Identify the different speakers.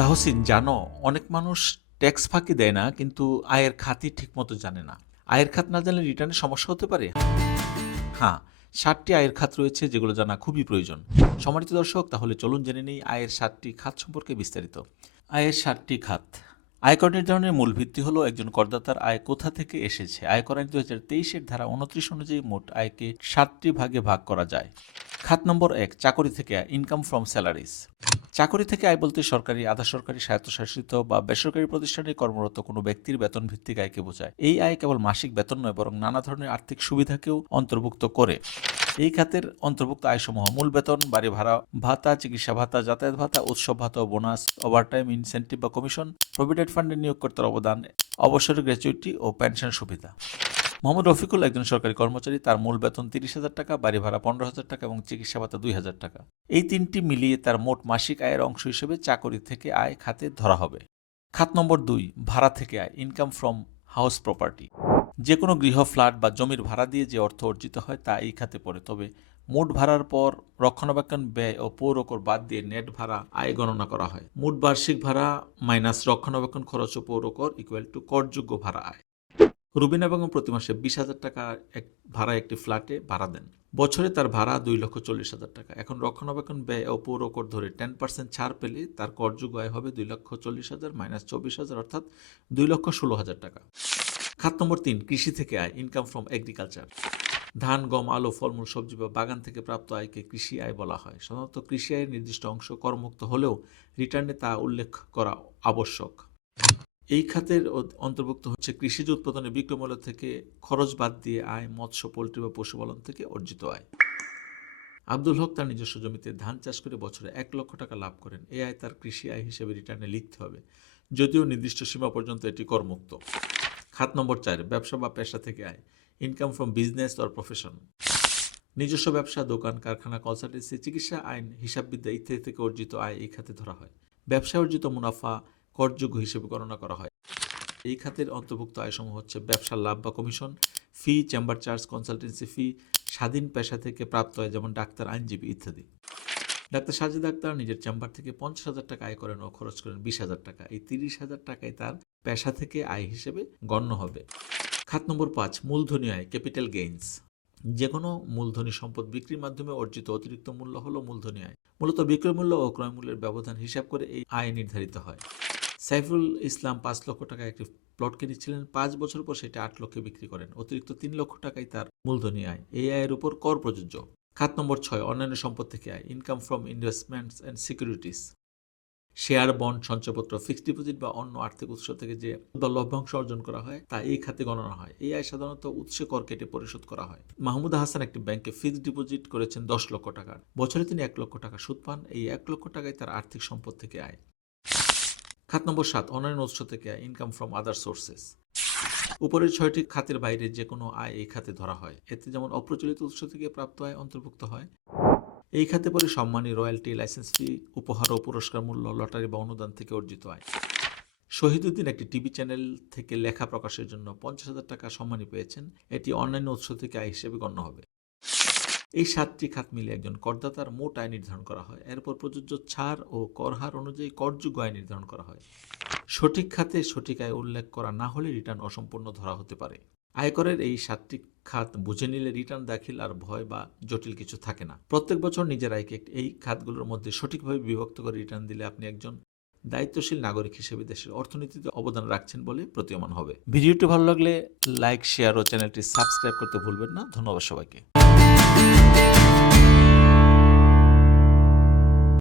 Speaker 1: তাহসিন জানো, অনেক মানুষ ট্যাক্স ফাঁকি দেয় না, কিন্তু আয়ের খাতই ঠিকমতো জানে না। আয়ের খাত না জানলে রিটার্নে সমস্যা হতে পারে? হ্যাঁ সাতটি আয়ের খাত রয়েছে যেগুলো জানা খুবই প্রয়োজন। সম্মানিত দর্শক, তাহলে চলুন জেনে নেই আয়ের সাতটি খাত সম্পর্কে বিস্তারিত। আয়ের সাতটি খাত। আয়কর নির্ধারণের মূল ভিত্তি হলো একজন করদাতার আয় কোথা থেকে এসেছে। আয়কর আইন দু হাজার তেইশের ধারা উনত্রিশ অনুযায়ী মোট আয়কে সাতটি ভাগে ভাগ করা যায়। খাত নম্বর এক, চাকরি থেকে আয় ইনকাম ফ্রম স্যালারিজ চাকরি থেকে আয় বলতে সরকারি, আধা সরকারি, স্বায়ত্তশাসিত বা বেসরকারি প্রতিষ্ঠানে কর্মরত কোনো ব্যক্তির বেতন ভিত্তিক আয়কে বোঝায়। এই আয় কেবল মাসিক বেতন নয়, বরং নানা ধরনের আর্থিক সুবিধাকেও অন্তর্ভুক্ত করে। এই খাতের অন্তর্ভুক্ত আয়সমূহ মূল বেতন, বাড়ি ভাড়া, ভাতা, চিকিৎসা ভাতা, যাতায়াত ভাতা, উৎসব ভাতা ও বোনাস, ওভারটাইম, ইনসেন্টিভ বা কমিশন, প্রভিডেন্ট ফান্ডে নিয়োগকর্তার অবদান অবসরের গ্র্যাচুইটি ও পেনশন সুবিধা। মোহাম্মদ রফিকুল একজন সরকারি কর্মচারী, তার মূল বেতন তিরিশ হাজার টাকা, বাড়ি ভাড়া পনেরো হাজার টাকা এবং চিকিৎসা ভাতা দুই হাজার টাকা। এই তিনটি মিলিয়ে তার মোট মাসিক আয়ের অংশ হিসেবে চাকরি থেকে আয় খাতে ধরা হবে। খাত নম্বর দুই, ভাড়া থেকে আয় ইনকাম ফ্রম হাউস প্রপার্টি যে কোনো গৃহ, ফ্ল্যাট বা জমির ভাড়া দিয়ে যে অর্থ অর্জিত হয় তা এই খাতে পড়ে। তবে মোট ভাড়ার পর রক্ষণাবেক্ষণ, ব্যয় ও পৌরকর বাদ দিয়ে নেট ভাড়া আয় গণনা করা হয়। মোট বার্ষিক ভাড়া মাইনাস রক্ষণাবেক্ষণ খরচ ও পৌরকর ইকুয়াল টু করযোগ্য ভাড়া আয়। রুবিনা বেগম প্রতি মাসে বিশ হাজার টাকা এক ভাড়া একটি ফ্ল্যাটে ভাড়া দেন। বছরে তার ভাড়া দুই লক্ষ চল্লিশ হাজার টাকা। এখন রক্ষণাবেক্ষণ ব্যয় ও পৌরকর ধরে টেন পার্সেন্ট ছাড় পেলে তার করযোগ্য আয় হবে দুই লক্ষ চল্লিশ হাজার মাইনাস চব্বিশ হাজার, অর্থাৎ দুই লক্ষ ষোলো হাজার টাকা। খাত নম্বর তিন, কৃষি থেকে আয় ইনকাম ফ্রম এগ্রিকালচার ধান, গম, আলু, ফলমূল, সবজি বা বাগান থেকে প্রাপ্ত আয়কে কৃষি আয় বলা হয়। সাধারণত কৃষি আয়ের নির্দিষ্ট অংশ করমুক্ত হলেও রিটার্নে তা উল্লেখ করা আবশ্যক। এই খাতের অন্তর্ভুক্ত হচ্ছে কৃষিজ উৎপাদনে বিক্রমূল্য থেকে খরচ বাদ দিয়ে আয়, মৎস্য, পোল্ট্রি বা পশুপালন থেকে অর্জিত আয়। আব্দুল হক তার নিজস্ব জমিতে ধান চাষ করে বছরে এক লক্ষ টাকা লাভ করেন। এই আয় তার কৃষি আয় হিসেবে রিটার্নে লিখতে হবে, যদিও নির্দিষ্ট সীমা পর্যন্ত এটি করমুক্ত। খাত নম্বর চার, ব্যবসা বা পেশা থেকে আয় income from business or profession নিজস্ব ব্যবসা, দোকান, কারখানা কনসালটেন্সি চিকিৎসা, আইন, হিসাববিদ্যা ইত্যাদি থেকে অর্জিত আয় এই খাতে ধরা হয়। ব্যবসা অর্জিত মুনাফা করযোগ্য হিসেবে গণনা করা হয়। এই খাতের অন্তর্ভুক্ত আয়সমূহ হচ্ছে ব্যবসার লাভ বা commission, fee, chamber charge, consultancy fee, স্বাধীন পেশা থেকে প্রাপ্ত হয় যেমন ডাক্তার, আইনজীবী ইত্যাদি। ডাক্তার সাজিদ আক্তার নিজের চেম্বার থেকে পঞ্চাশ হাজার টাকা আয় করেন ও খরচ করেন বিশ হাজার টাকা। এই তিরিশ হাজার টাকায় তার পেশা থেকে আয় হিসেবে গণ্য হবে। খাত নম্বর পাঁচ, মূলধনী আয়, ক্যাপিটাল গেইনস। যে কোনো মূলধনী সম্পদ বিক্রির মাধ্যমে অর্জিত অতিরিক্ত মূল্য হলো মূলধনী আয়। মূলত বিক্রয় মূল্য ও ক্রয় মূল্যের ব্যবধান হিসাব করে এই আয় নির্ধারিত হয়। সাইফুল ইসলাম পাঁচ লক্ষ টাকা একটি প্লট কিনেছিলেন। পাঁচ বছর পর সেটা আট লক্ষে বিক্রি করেন। অতিরিক্ত তিন লক্ষ টাকাই তার মূলধনী আয়। এই আয়ের উপর কর প্রযোজ্য। খাত নম্বর ছয়, অন্যান্য সম্পদ থেকে আয়। Income from investments and securities share, bond, সঞ্চয়পত্র ফিক্সড ডিপোজিট বা অন্য আর্থিক উৎস থেকে যে বা লভ্যাংশ অর্জন করা হয়, তা এই খাতে গণনা হয়। এই আয় সাধারণত উৎসে কর কেটে পরিশোধ করা হয়। মাহমুদ হাসান একটি ব্যাংকে ফিক্সড ডিপোজিট করেছেন দশ লক্ষ টাকার। বছরে তিনি এক লক্ষ টাকা সুদ পান। এই এক লক্ষ টাকায় তার আর্থিক সম্পদ থেকে আয়। খাত নম্বর সাত, অন্যান্য উৎস থেকে ইনকাম ফ্রম আদার সোর্সেস উপরের ছয়টি খাতের বাইরে যে কোনো আয় এই খাতে ধরা হয়। এতে যেমন অপ্রচলিত উৎস থেকে প্রাপ্ত আয় অন্তর্ভুক্ত হয়। এই খাতে পরে সম্মানী রয়্যালটি লাইসেন্স ফি উপহার ও পুরস্কার মূল্য লটারি বা অনুদান থেকে অর্জিত আয়। শহীদুদ্দিন একটি টিভি চ্যানেল থেকে লেখা প্রকাশের জন্য পঞ্চাশ হাজার টাকা সম্মানী পেয়েছেন। এটি অন্যান্য উৎস থেকে আয় হিসেবে গণ্য হবে। এই সাতটি খাত মিলে একজন করদাতার মোট আয় নির্ধারণ করা হয়। এরপর প্রযোজ্য ছাড় ও করহার অনুযায়ী করযোগ্য আয় নির্ধারণ করা হয়। সঠিক খাতে সঠিক আয় উল্লেখ করা না হলে রিটার্ন অসম্পূর্ণ ধরা হতে পারে। আয়করের এই সাতটি খাত বুঝে নিলে রিটার্ন দাখিল আর ভয় বা জটিল কিছু থাকে না। প্রত্যেক বছর নিজের আয়কে এই খাতগুলোর মধ্যে সঠিকভাবে বিভক্ত করে রিটার্ন দিলে আপনি একজন দায়িত্বশীল নাগরিক হিসেবে দেশের অর্থনীতিতে অবদান রাখছেন বলে প্রতীয়মান হবে। ভিডিওটি ভালো লাগলে লাইক শেয়ার ও চ্যানেলটি সাবস্ক্রাইব করতে ভুলবেন না। ধন্যবাদ সবাইকে।